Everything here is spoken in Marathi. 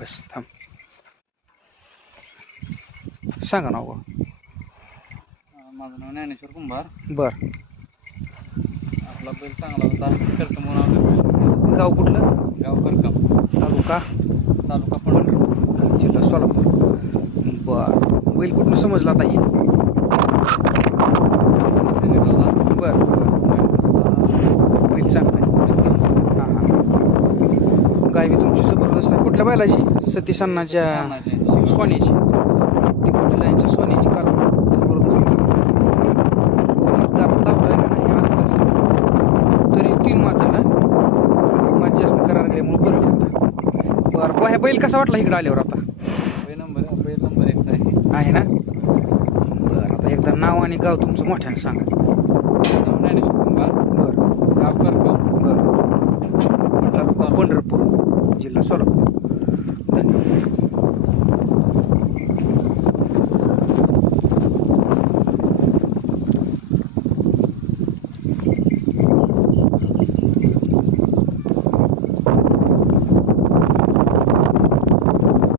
बस थांब. सांगा नाव. माझं नाव ज्ञानेश्वर कुंभार. बर. आपला बैल चांगला होता. करकम म्हणून गाव कुठलं? गाव करकम, तालुका तालुका पंढरपूर, जिल्हा सोलापूर. बर. बैल कुठून समजला आता ही? सांगितलं होता. बर बैल चांगला आहे. हां हां. गाय बी तुमची जबरदस्त आहे. कुठल्या बैलाची? सतीश अण्णाच्या सोन्याची. तिकडल्या लाईनच्या सोन्याची काल जबरदस्त. दात लावलाय का नाही आधी तसं तरी 3 मास झाला. मास जास्त करायला लागल्यामुळे बरं होतं. बरं ह्या बैल कसा वाटला इकडं आल्यावर आता? बैल नंबर 1 आहे. आहे ना. बरं आता एकदा नाव आणि गाव तुमचं मोठ्याने सांगा. नाव ज्ञानेश्वर कुंभार. बरं. गाव करकम, बरं. तालुका पंढरपूर, जिल्हा सोलापूर.